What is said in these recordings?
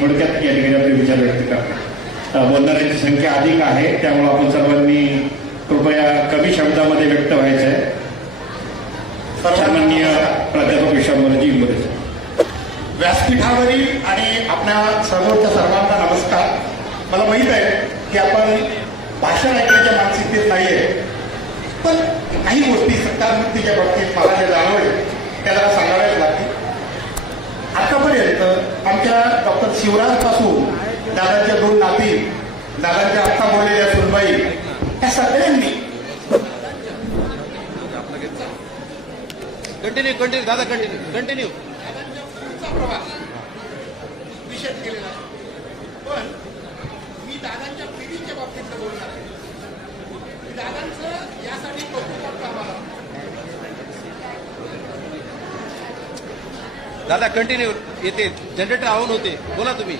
थोडक्यात या ठिकाणी आपले विचार व्यक्त करतात. बोलणाऱ्यांची संख्या अधिक आहे त्यामुळे आपण सर्वांनी कृपया कमी शब्दामध्ये व्यक्त व्हायचं आहे सर्वांनीय प्राध्यापक विश्वांबरजी इंगोले व्यासपीठावरील आणि आपल्या समोरच्या सर्वांना नमस्कार. मला माहीत आहे की आपण भाषण ऐकण्याच्या मानसिकतेत नाही आहे पण काही गोष्टी सत्तामुक्तीच्या बाबतीत मला जे जाणवले त्याला सांगाव्याच लागतील. आतापर्यंत आमच्या डॉक्टर शिवराजपासून दादाच्या दोन नाती दादांच्या आत्ता बोललेल्या सुनबाई या सगळ्यांनी कंटिन्यू कंटिन्यू दादा कंटिन्यू कंटिन्यू विषय केलेला. पण मी दादांच्या पिढीच्या बाबतीत बोलणार आहे मी दादांचं यासाठी कौतुक करतो आम्हाला दादा कंटिन्यू येते. जनरेटर ऑन होते. बोला तुम्ही.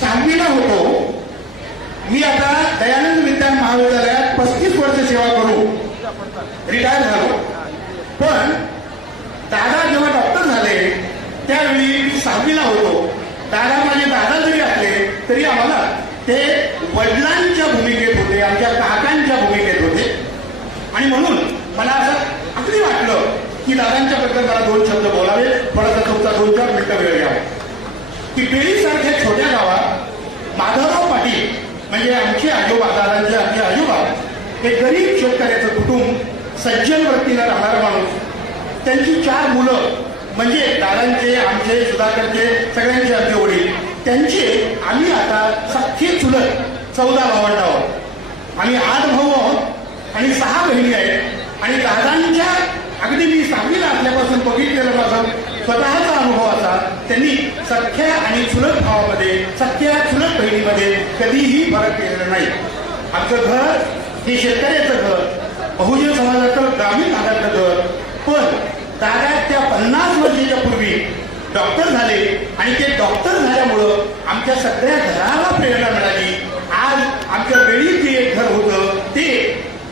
सांगलीला होतो. मी आता दयानंद विज्ञान महाविद्यालयात पस्तीस वर्ष सेवा करू रिटायर झालो. पण दादा जेव्हा डॉक्टर झाले त्यावेळी मी सहावीला होतो. दादा माझे दादा जरी असले तरी आम्हाला ते वडिलांच्या भूमिकेत होते आमच्या काकांच्या भूमिकेत होते. आणि म्हणून मला असं अगदी वाटलं की दादांच्या बद्दल मला दोन शब्द बोलावे? परत तुमचा दोन चार मिनिटं वेळ घ्यावा की पेढीसारख्या छोट्या गावात माधवराव पाटील म्हणजे आमचे आजोबा दादांचे आमचे आजोबा हे गरीब शेतकऱ्याचं कुटुंब सज्जन वृत्तीनं राहणारा माणूस त्यांची चार मुलं म्हणजे दादांचे आमचे सुधाकरचे सगळ्यांचे आमचे वडील त्यांचे आम्ही आता सख्खे चुलत चौदा भावंड आहोत आम्ही आठ भाऊ आहोत आणि सहा बहिणी आहेत. आणि दादांच्या अगदी मी सहावीला असल्यापासून बघितलेला माझा स्वतःचा अनुभव असा त्यांनी सख्या आणि चुलत भावामध्ये सख्या चुलत बहिणीमध्ये कधीही फरक केलेला नाही. आमचं घर हे शेतकऱ्याचं घर बहुजन समाजाचं ग्रामीण भागातलं घर पण दादा त्या पन्नास वर्षाच्या पूर्वी डॉक्टर झाले आणि ते डॉक्टर झाल्यामुळं आमच्या सगळ्या घराला प्रेरणा मिळाली. आज आमच्या वेळी जे एक घर होतं ते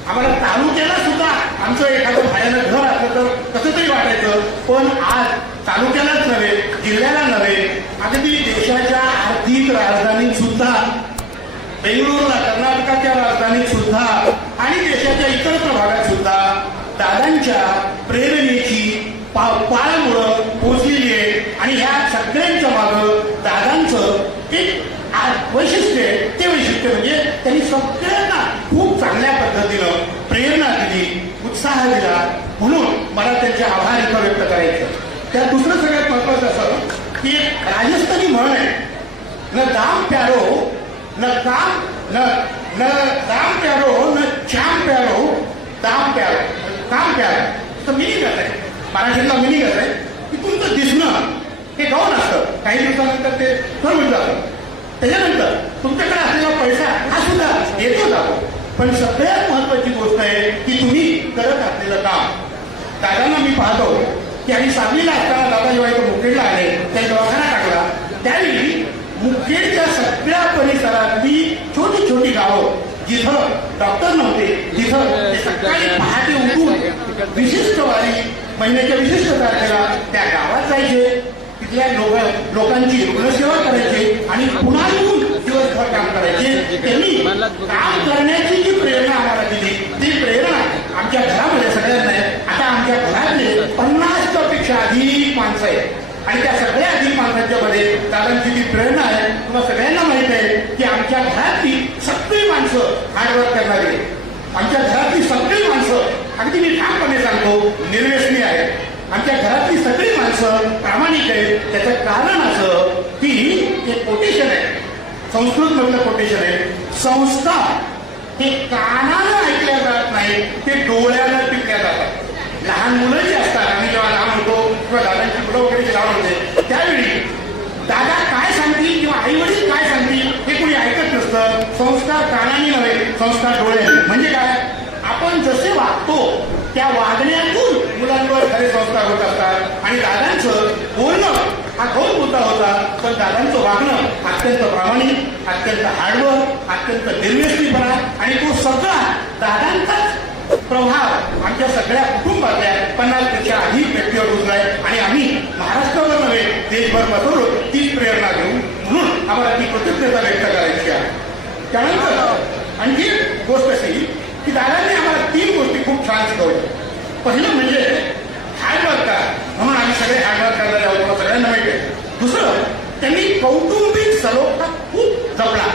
आम्हाला तालुक्याला सुद्धा आमचं एखादं भाड्यानं घर असलं तर कसं तरी वाटायचं. पण आज तालुक्यालाच नव्हे जिल्ह्याला नव्हे अगदी देशाच्या आर्थिक राजधानीत सुद्धा बेंगळुरूला कर्नाटकाच्या राजधानीत सुद्धा आणि देशाच्या इतरत्र भागात सुद्धा दादांच्या प्रेरणेची पा- पाळमुळं पोचलेली आहे. आणि ह्या सगळ्यांच्या मागं दादांचं एक वैशिष्ट्य आहे. ते वैशिष्ट्य म्हणजे त्यांनी सगळ्यांना खूप चांगल्या पद्धतीनं प्रेरणा दिली झालेला म्हणून मला त्यांचे आभार इथं व्यक्त करायचे. त्या दुसरं सगळ्यात महत्वाचं असं की एक राजस्थानी म्हण आहे न दाम प्यारो न काम न न दाम प्यारो न चाम प्यारो दाम प्यारो काम प्यारो. तर मिनिंग असं आहे. मराठीतला मिनिंग असं आहे. की तुमचं दिसणं हे गौण असतं. काही दिवसानंतर ते ठरवून जातं. त्याच्यानंतर तुमच्याकडे असलेला पैसा हा सुद्धा येतो जातो पण सगळ्यात महत्वाची गोष्ट आहे की तुम्ही करत असलेलं काम. दादांना मी पाहतो की आम्ही सांगलीला असताना दादा जेव्हा इथं मुखेडला आले त्या दवाखाना टाकला. त्यावेळी मुखेडच्या सगळ्या परिसरातली छोटी छोटी गावं जिथं डॉक्टर नव्हते तिथं सकाळी पहाटे उठून विशिष्ट वारी महिन्याच्या विशिष्ट तारखेला त्या गावात जायचे. तिथल्या लोक लोकांची रुग्णसेवा करायची आणि पुन्हा येऊन दिवसभर काम करायचे. त्यांनी काम करण्याची जी प्रेरणा आम्हाला दिली ती प्रेरणा आमच्या घरामध्ये सगळ्यांना आहे आता आमच्या घरातले पन्नासच्या पेक्षा अधिक माणसं आहेत. आणि त्या सगळ्या अधिक माणसांच्या मध्ये दादांची जी प्रेरणा आहे तुम्हाला सगळ्यांना माहीत आहे की आमच्या घरातली सगळी माणसं हार्डवर्क करणारी आमच्या घरातली सगळी माणसं अगदी मी ठामपणे सांगतो निर्व्यसनी आहेत. आमच्या घरातली सगळी माणसं प्रामाणिक आहेत. त्याचं कारण असं की हे कोटेशन आहे. संस्कृत मधलं कोटेशन आहे. संस्था हे कानाला ऐकल्या जात नाही ते डोळ्याला टिकल्या जातात. लहान मुलं जी असतात आम्ही जेव्हा लहान होतो किंवा दादांची मुलं वगैरे जे लहान होते. त्यावेळी दादा काय सांगतील किंवा आई वडील काय सांगतील हे कोणी ऐकत नसतं. संस्कार कानाने नव्हे संस्कार डोळे म्हणजे काय? आपण जसे वागतो त्या वागण्यातून मुलांवर खरे संस्कार होत असतात. आणि दादांचं बोलणं हा गौर मुद्दा होता. पण दादांचं वागणं अत्यंत प्रामाणिक अत्यंत हार्डवर्क अत्यंत निर्व्यस्तीपणा. आणि तो सगळा दादांचाच प्रभाव आमच्या सगळ्या कुटुंबातल्या पन्नासपेक्षा अधिक आणि आम्ही महाराष्ट्रावर नव्हे देशभर बसवलो तीच प्रेरणा देऊ म्हणून आम्हाला ती कृतज्ञता व्यक्त करायची आहे. त्यानंतर आणखी गोष्ट अशी की दादांनी आम्हाला तीन गोष्टी खूप छान शिकवल्या. पहिलं म्हणजे हार्डवर्क करा. म्हणून आम्ही सगळे हार्डवर्क करायला जाऊ तुम्हाला सगळ्यांना माहिती आहे. दुसरं त्यांनी कौटुंबिक सलोखा खूप जपला.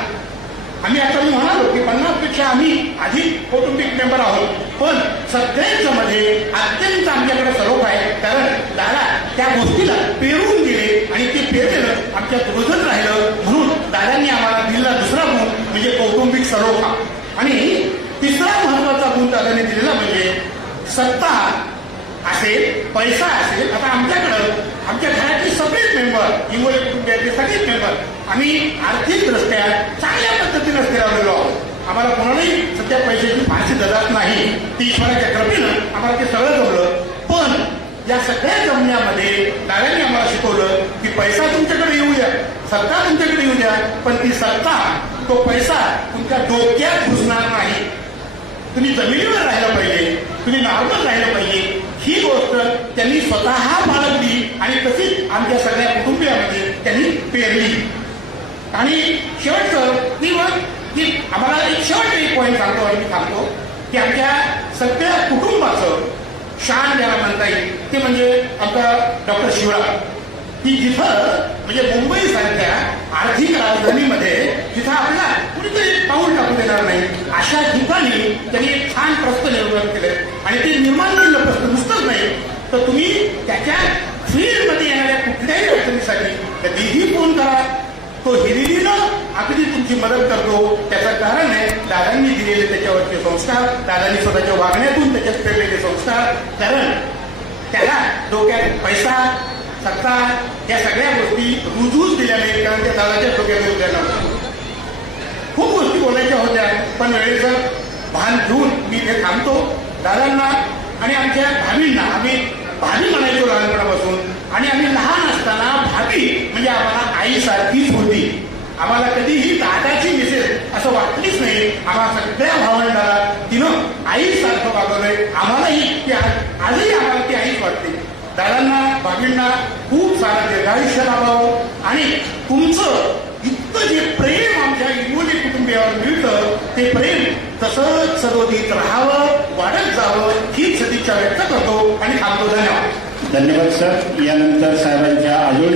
आम्ही आता मी म्हणालो की पन्नासपेक्षा आम्ही अधिक कौटुंबिक मेंबर आहोत. पण सगळ्यांच्या मध्ये अत्यंत आमच्याकडे सलोख आहे कारण दादा त्या गोष्टीला पेरून गेले आणि ते पेरलेलं आमच्या रोजच राहिलं. म्हणून दादांनी आम्हाला दिलेला दुसरा गुण म्हणजे कौटुंबिक सलोखा आणि तिसरा महत्त्वाचा गुण दादांनी दिलेला म्हणजे सत्ता असेल पैसा असेल आता आमच्याकडं आमच्या घरातले सगळेच मेंबर हिंगोली कुटुंबियातले सगळेच मेंबर आम्ही आर्थिकदृष्ट्या चांगल्या पद्धतीनं स्थिरावलेलो आहोत. आम्हाला कोणालाही सध्या पैशाची फारशी ददात नाही. ती ईश्वराच्या कृपेनं आम्हाला ते सगळं जमलं. या सगळ्या जमण्यामध्ये दादांनी आम्हाला शिकवलं की पैसा तुमच्याकडे येऊ द्या सत्ता तुमच्याकडे येऊ द्या पण ती सत्ता तो पैसा तुमच्या डोक्यात घुसणार नाही. तुम्ही जमिनीवर राहिलं पाहिजे तुम्ही नॉर्मल राहिलं पाहिजे. ही गोष्ट त्यांनी स्वतः बाळगली आणि तशीच आमच्या सगळ्या कुटुंबियामध्ये त्यांनी पेरली. आणि शेवटचं मी मग की आम्हाला एक शेवट एक पॉईंट सांगतो आणि मी सांगतो की आमच्या सगळ्या कुटुंबाचं शान ज्याला म्हणता येईल. ते म्हणजे आमचा डॉक्टर शिवराम. की जिथं म्हणजे मुंबई सारख्या आर्थिक राजधानीमध्ये जिथं आपल्याला कुणीतरी पाऊल टाकू देणार नाही अशा ठिकाणी त्यांनी एक छान प्रस्त निर्माण केले. आणि ते निर्माण केलेलं प्रश्न नुसतंच नाही तर तुम्ही त्याच्या फील्डमध्ये येणाऱ्या कुठल्याही अडचणीसाठी कधीही फोन करा. तो हिरिरी अगदी तुमची मदत करतो. त्याचं कारण आहे दादांनी दिलेले त्याच्यावरचे संस्कार दादांनी स्वतःच्या वागण्यातून त्याच्यात फेडलेले संस्कार. कारण त्याला डोक्यात पैसा सत्ता या सगळ्या गोष्टी रुजूच दिल्या नाहीत कारण त्या दादाच्या डोक्यात उद्या नव्हत्या. खूप गोष्टी बोलायच्या होत्या पण वेळेचं भान घेऊन मी इथे थांबतो दादांना आणि आमच्या भावींना आम्ही भावी म्हणायचो लहानपणापासून आणि आम्ही लहान असताना भावी म्हणजे आम्हाला आईसारखीच होती. आम्हाला कधीही दादाची मिसेस असं वाटलीच नाही. आम्हाला सगळ्या भावंडाला तिनं आईसारखं वागवलंय. आम्हालाही ती आजही आम्हाला ती आईच वाटते. दादांना भावींना खूप सारं दीर्घायुष्य लाभावं आणि तुमचं इतकं जे प्रेम आमच्या इंगोली कुटुंबियावर मिळतं ते प्रेम तसंच सदोदित राहावं वाढत जावं ही सदिच्छा व्यक्त करतो आणि थांबतो. धन्यवाद. धन्यवाद सर यानंतर साहेबांच्या आजोळी